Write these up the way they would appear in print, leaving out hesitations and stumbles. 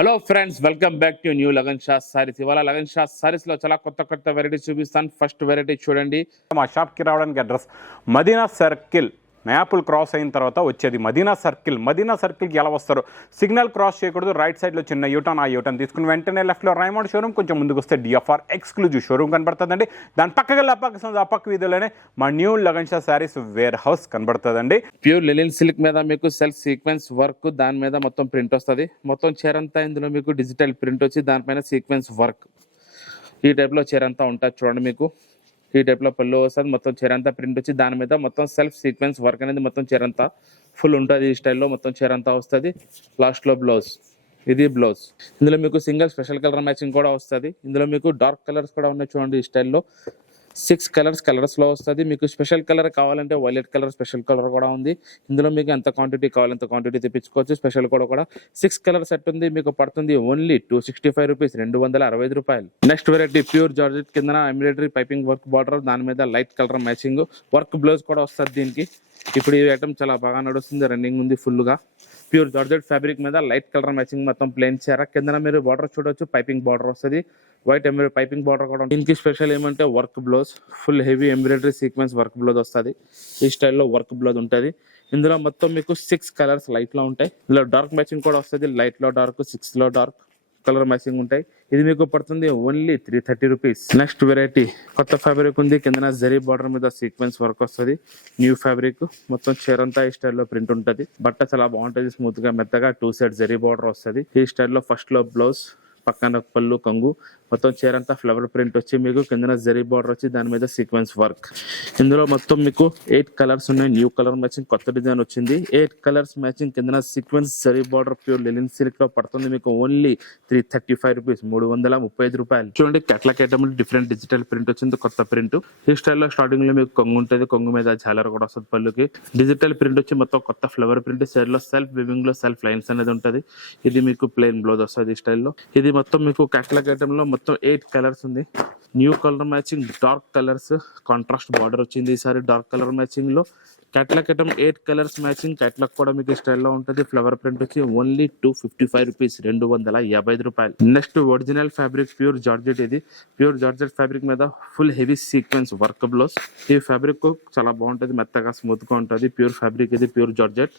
Hello friends, welcome back to new Lagan Shah saris. ఇవాళ లగన్ షా సారీస్ లో చాలా కొత్త వెరైటీస్ చూపిస్తాను. ఫస్ట్ వెరైటీ చూడండి. మా షాప్కి రావడానికి address Madina circle, Maple cross అయిన తర్వాత వచ్చేది మదీనా సర్కిల్కి ఎలా వస్తారు? సిగ్నల్ క్రాస్ చేయకూడదు, రైట్ సైడ్లో చిన్న యూటర్న్, ఆ యూటర్న్ తీసుకుని వెంటనే లెఫ్ట్లో రైమండ్ షోరూమ్, కొంచెం ముందుకు వస్తే డిఎఫ్ఆర్ ఎక్స్క్లూజివ్ షోరూమ్ కనబడుతుందండి. దాని పక్కగా అప్పక్క వీధిలోనే మా న్యూ లగన్ షా సారీస్ వేర్ హౌస్ కనబడుతుందండి. ప్యూర్ లినిన్ సిల్క్ మీద మీకు సెల్ఫ్ సీక్వెన్స్ వర్క్, దాని మీద మొత్తం ప్రింట్ వస్తుంది. మొత్తం చీరంతా ఇందులో మీకు డిజిటల్ ప్రింట్ వచ్చి దానిపైన సీక్వెన్స్ వర్క్ ఈ టైప్లో చీరంతా ఉంటుంది. చూడండి, మీకు ఈ టైప్లో పళ్ళు వస్తుంది. మొత్తం చీరంతా ప్రింట్ వచ్చి దాని మీద మొత్తం సెల్ఫ్ సీక్వెన్స్ వర్క్ అనేది మొత్తం చీరంతా ఫుల్ ఉంటుంది. ఈ స్టైల్లో మొత్తం చీరంతా వస్తుంది. లాస్ట్లో బ్లౌజ్, ఇది బ్లౌజ్. ఇందులో మీకు సింగిల్ స్పెషల్ కలర్ మ్యాచింగ్ కూడా వస్తుంది. ఇందులో మీకు డార్క్ కలర్స్ కూడా ఉన్నాయి. చూడండి, ఈ స్టైల్లో 6 కలర్స్లో వస్తుంది. మీకు స్పెషల్ కలర్ కావాలంటే వైలెట్ కలర్ స్పెషల్ కలర్ కూడా ఉంది. ఇందులో మీకు ఎంత క్వాంటిటీ కావాలంత క్వాంటిటీ తెప్పించుకోవచ్చు. స్పెషల్ కూడా 6 కలర్ సెట్ ఉంది. మీకు పడుతుంది ఓన్లీ 265 రూపీస్, 265 రూపాయలు. నెక్స్ట్ వెరైటీ ప్యూర్ జార్జెట్ కింద ఎంబ్రాయిడరీ పైపింగ్ వర్క్ బార్డర్, దాని మీద light colour matching work blouse కూడా వస్తుంది దీనికి. ఇప్పుడు ఈ ఐటమ్ చాలా బాగా నడుస్తుంది, రన్నింగ్ ఉంది ఫుల్గా. ప్యూర్ జార్జెట్ ఫ్యాబ్రిక్ మీద లైట్ కలర్ మ్యాచింగ్ మొత్తం ప్లేన్ చీర, కింద మీరు బార్డర్ చూడొచ్చు, పైపింగ్ బార్డర్ వస్తుంది. వైట్ ఎంబ్రాయిడరీ పైపింగ్ బార్డర్ కూడా. దీనికి స్పెషల్ ఏమంటే work blouse, full heavy embroidery sequence work blouse వస్తుంది. ఈ స్టైల్లో వర్క్ బ్లౌజ్ ఉంటుంది. ఇందులో మొత్తం మీకు 6 కలర్స్ లైట్లో ఉంటాయి. ఇందులో డార్క్ మ్యాచింగ్ కూడా వస్తుంది. లైట్లో డార్క్, 6లో డార్క్ కలర్ మ్యాచింగ్ ఉంటాయి. ఇది మీకు పడుతుంది ఓన్లీ 330 రూపీస్. నెక్స్ట్ వెరైటీ కొత్త ఫ్యాబ్రిక్ ఉంది. కింద జరీ బార్డర్ మీద సీక్వెన్స్ వర్క్ వస్తుంది. న్యూ ఫ్యాబ్రిక్, మొత్తం చీరంతా ఈ స్టైల్లో ప్రింట్ ఉంటుంది. బట్ట చాలా బాగుంటుంది, స్మూత్ గా మెత్తగా. 2 సైడ్ జరీ బార్డర్ వస్తుంది. ఈ స్టైల్లో ఫస్ట్ లో బ్లౌజ్, పక్కన పళ్ళు, కొంగు, మొత్తం చీరంతా ఫ్లవర్ ప్రింట్ వచ్చి మీకు కింద జరీ బార్డర్ వచ్చి దాని మీద సీక్వెన్స్ వర్క్. ఇందులో మొత్తం మీకు 8 కలర్స్ ఉన్నాయి. న్యూ కలర్ మ్యాచింగ్ కొత్త డిజైన్ వచ్చింది. 8 కలర్స్ మ్యాచింగ్ కింద sequence zari border pure linen silk లో పడుతుంది మీకు ఓన్లీ 335 రూపీస్, 335 రూపాయలు. చూడండి, కట్లకి ఐటమ్ డిఫరెంట్ డిజిటల్ ప్రింట్ వచ్చింది, కొత్త ప్రింట్. ఈ స్టైల్లో స్టార్టింగ్ లో మీకు కొంగు ఉంటుంది, కొంగు మీద జాలర్ కూడా వస్తుంది. పళ్ళుకి డిజిటల్ ప్రింట్ వచ్చి మొత్తం కొత్త ఫ్లవర్ ప్రింట్. సైడ్ లో సెల్ఫ్ వివింగ్ లో సెల్ఫ్ లైన్స్ అనేది ఉంటుంది. ఇది మీకు ప్లెయిన్ బ్లౌజ్ వస్తుంది ఈ స్టైల్లో. ఇది మొత్తం మీకు క్యాట్లాగ్ ఐటమ్ లో మొత్తం 8 కలర్స్ ఉంది. New colour matching dark colours, contrast border వచ్చింది ఈసారి డార్క్ కలర్ మ్యాచింగ్ లో. Catalogue item 8 colours matching. Catalogue కూడా మీకు స్టైల్లో ఉంటుంది. ఫ్లవర్ ప్రింట్ వచ్చి ఓన్లీ 255 రూపీస్, 255 రూపాయలు. Next original fabric pure georgette. ఇది ప్యూర్ జార్జెట్ ఫ్యాబ్రిక్ మీద full heavy sequence work blouse. ఈ ఫ్యాబ్రిక్ చాలా బాగుంటుంది, మెత్తగా స్మూత్ గా ఉంటుంది. ప్యూర్ ఫ్యాబ్రిక్ ఇది, ప్యూర్ జార్జెట్.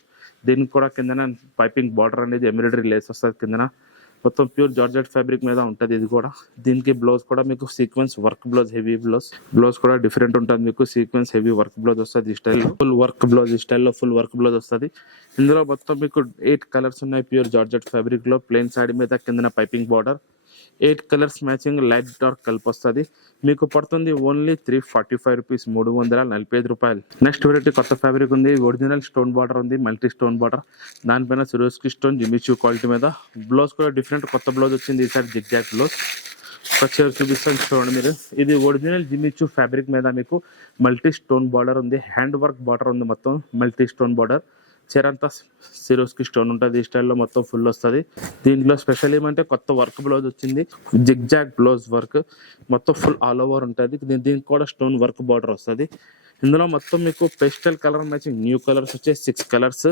దీనికి కూడా కింద పైపింగ్ బార్డర్ అనేది ఎంబ్రాయిడరీ లేస్ వస్తుంది కింద. మొత్తం ప్యూర్ జార్జెట్ ఫ్యాబ్రిక్ మీద ఉంటుంది ఇది కూడా. దీనికి బ్లౌజ్ కూడా మీకు sequence work blouse, heavy blouse కూడా డిఫరెంట్ ఉంటుంది. మీకు సీక్వెన్స్ హెవీ వర్క్ బ్లౌజ్ వస్తుంది ఈ స్టైల్లో. ఫుల్ వర్క్ బ్లౌజ్, ఈ స్టైల్లో ఫుల్ వర్క్ బ్లౌజ్ వస్తుంది. ఇందులో మొత్తం మీకు 8 కలర్స్ ఉన్నాయి. ప్యూర్ జార్జెట్ ఫ్యాబ్రిక్ లో ప్లెయిన్ సాడీ మీద కింద piping border. 8 colours matching light dark కలిపి వస్తుంది. మీకు పడుతుంది ఓన్లీ 345 రూపీస్, 345 రూపాయలు. నెక్స్ట్ వెరైటీ కొత్త ఫ్యాబ్రిక్ ఉంది. ఒరిజినల్ స్టోన్ బార్డర్ ఉంది, మల్టీ స్టోన్ బార్డర్. దానిపైన సిరోస్కి స్టోన్ జిమిచూ క్వాలిటీ మీద. బ్లౌజ్ కూడా డిఫరెంట్ కొత్త బ్లౌజ్ వచ్చింది ఈసారి, జిగ్జాగ్ బ్లౌజ్. ఒకసారి చూపిస్తాను చూడండి మీరు. ఇది ఒరిజినల్ జిమిచూ ఫ్యాబ్రిక్ మీద మీకు మల్టీ స్టోన్ బార్డర్ ఉంది. హ్యాండ్ వర్క్ బార్డర్ ఉంది, మొత్తం మల్టీ స్టోన్ బార్డర్. చీరంతా సిరోస్కి స్టోన్ ఉంటుంది. ఈ స్టైల్లో మొత్తం ఫుల్ వస్తుంది. దీంట్లో స్పెషల్ ఏమంటే కొత్త వర్క్ బ్లౌజ్ వచ్చింది, జిగ్జాగ్ బ్లౌజ్ వర్క్. మొత్తం ఫుల్ ఆల్ ఓవర్ ఉంటుంది. దీనికి కూడా స్టోన్ వర్క్ బార్డర్ వస్తుంది. ఇందులో మొత్తం మీకు pastel colour matching new colours వచ్చే 6 colours,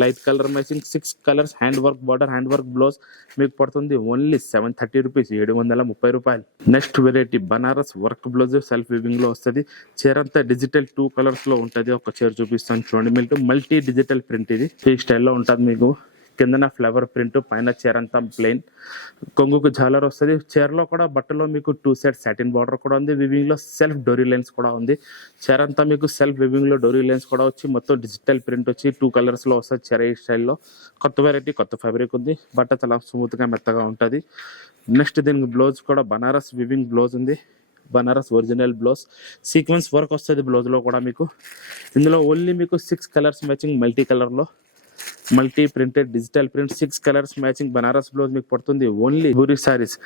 light colour matching 6 colours, hand work border, hand work blouse. మీకు పడుతుంది ఓన్లీ 730 రూపీస్, 730 రూపాయలు. Next variety Banaras work blouse, self weaving లో వస్తుంది. చీర అంతా డిజిటల్ 2 కలర్స్ లో ఉంటుంది. ఒక చీర చూపిస్తాను చూడండి. మీకు మల్టీ డిజిటల్ ప్రింట్ ఇది, ఈ స్టైల్లో ఉంటుంది. మీకు కిందన ఫ్లవర్ ప్రింట్, పైన చీర అంతా ప్లెయిన్, కొంగుకు జాలర్ వస్తుంది. చీరలో కూడా బట్టలో మీకు 2 సైడ్ సాటిన్ బార్డర్ కూడా ఉంది. వివింగ్ లో సెల్ఫ్ డోరీ లైన్స్ కూడా ఉంది. చీర అంతా మీకు సెల్ఫ్ వివింగ్ లో డోరీ లైన్స్ కూడా వచ్చి మొత్తం డిజిటల్ ప్రింట్ వచ్చి 2 కలర్స్ లో వస్తుంది చీర ఈ స్టైల్లో. కొత్త వెరైటీ, కొత్త ఫ్యాబ్రిక్ ఉంది. బట్ట చాలా స్మూత్ గా మెత్తగా ఉంటుంది. నెక్స్ట్ దీనికి బ్లౌజ్ కూడా బనారస్ వివింగ్ బ్లౌజ్ ఉంది. Banaras original blouse, sequence work వస్తుంది బ్లౌజ్ లో కూడా మీకు. ఇందులో ఓన్లీ మీకు 6 కలర్స్ మ్యాచింగ్ మల్టీ కలర్ లో, multi printed digital print 6 colours matching Banaras blouse మీకు పడుతుంది ఓన్లీ. పూరి సారీస్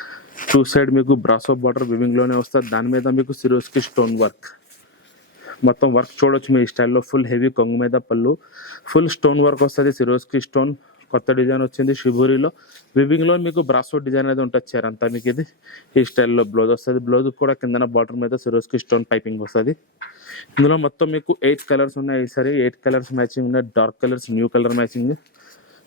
2 సైడ్ మీకు బ్రాసో బార్డర్ వివింగ్ లోనే వస్తుంది. దాని మీద మీకు సిరోస్కి స్టోన్ వర్క్, మొత్తం వర్క్ చూడొచ్చు మీ స్టైల్లో. ఫుల్ హెవీ కొంగు మీద పళ్ళు, ఫుల్ స్టోన్ వర్క్ వస్తుంది. సిరోస్కి స్టోన్ కొత్త డిజైన్ వచ్చింది షిబూరిలో. వివింగ్ లో మీకు బ్రాసో డిజైన్ అనేది ఉంటుంది చీర అంతా మీకు. ఇది ఈ స్టైల్లో బ్లౌజ్ వస్తుంది. బ్లౌజ్ కూడా కింద బార్డర్ మీద సిరోస్కి స్టోన్ పైపింగ్ వస్తుంది. ఇందులో మొత్తం మీకు 8 కలర్స్ ఉన్నాయి ఈసారి. 8 కలర్స్ మ్యాచింగ్ ఉన్నాయి. Dark colours, new colour matching.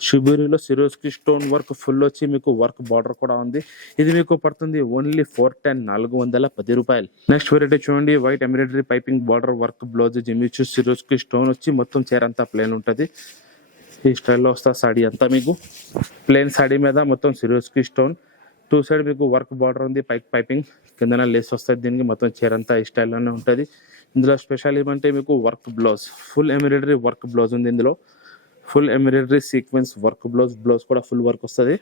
షిబూరిలో సిరోస్కి స్టోన్ వర్క్ ఫుల్ వచ్చి మీకు వర్క్ బార్డర్ కూడా ఉంది. ఇది మీకు పడుతుంది ఓన్లీ 410 410 రూపాయలు. నెక్స్ట్ వెరైటీ చూడండి, white embroidery piping border work blouse జిమ్మిచు Swarovski stone వచ్చి మొత్తం చీర అంతా ప్లేన్ ఉంటుంది. ఈ స్టైల్లో వస్తా సాడీ అంతా మీకు ప్లేన్ సాడీ మీద మొత్తం సిరోస్కి స్టోన్, 2 సైడ్ మీకు వర్క్ బార్డర్ ఉంది, పైపింగ్ కిందన లేస్ వస్తుంది. దీనికి మొత్తం చీర అంతా ఈ స్టైల్లోనే ఉంటుంది. ఇందులో స్పెషల్ ఏమంటే మీకు work blouse, full embroidery work blouse ఉంది. ఇందులో full embroidery sequence work blouse కూడా ఫుల్ వర్క్ వస్తుంది.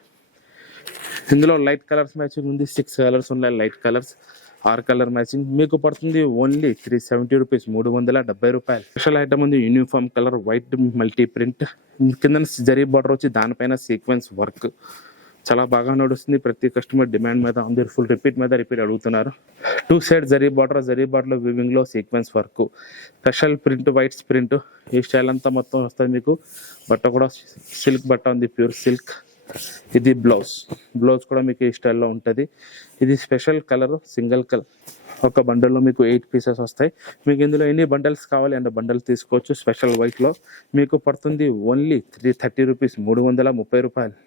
ఇందులో లైట్ కలర్స్ మ్యాచింగ్ ఉంది, 6 కలర్స్ ఉన్నాయి లైట్ కలర్స్, 6 కలర్ మ్యాచింగ్. మీకు పడుతుంది ఓన్లీ 370 రూపీస్, 370 రూపాయలు. స్పెషల్ ఐటమ్ ఉంది uniform colour white multi print, కింద జరీ బార్డర్ వచ్చి దానిపైన సీక్వెన్స్ వర్క్. చాలా బాగా నడుస్తుంది, ప్రతి కస్టమర్ డిమాండ్ మీద ఉంది, ఫుల్ రిపీట్ అడుగుతున్నారు. 2 సైడ్ జరీ బార్డర్ వివింగ్ లో sequence work, special print whites print. ఈ స్టైల్ అంతా మొత్తం వస్తుంది మీకు. బట్ట కూడా సిల్క్ బట్ట ఉంది, ప్యూర్ సిల్క్. ఇది బ్లౌజ్ కూడా మీకు ఈ స్టైల్లో ఉంటుంది. ఇది స్పెషల్ కలర్, సింగిల్ కలర్. ఒక బండల్లో మీకు 8 పీసెస్ వస్తాయి. మీకు ఇందులో ఎన్ని బండల్స్ కావాలి అంటే బండల్ తీసుకోవచ్చు. స్పెషల్ వైట్లో మీకు పడుతుంది ఓన్లీ 330 రూపీస్, 330 రూపాయలు.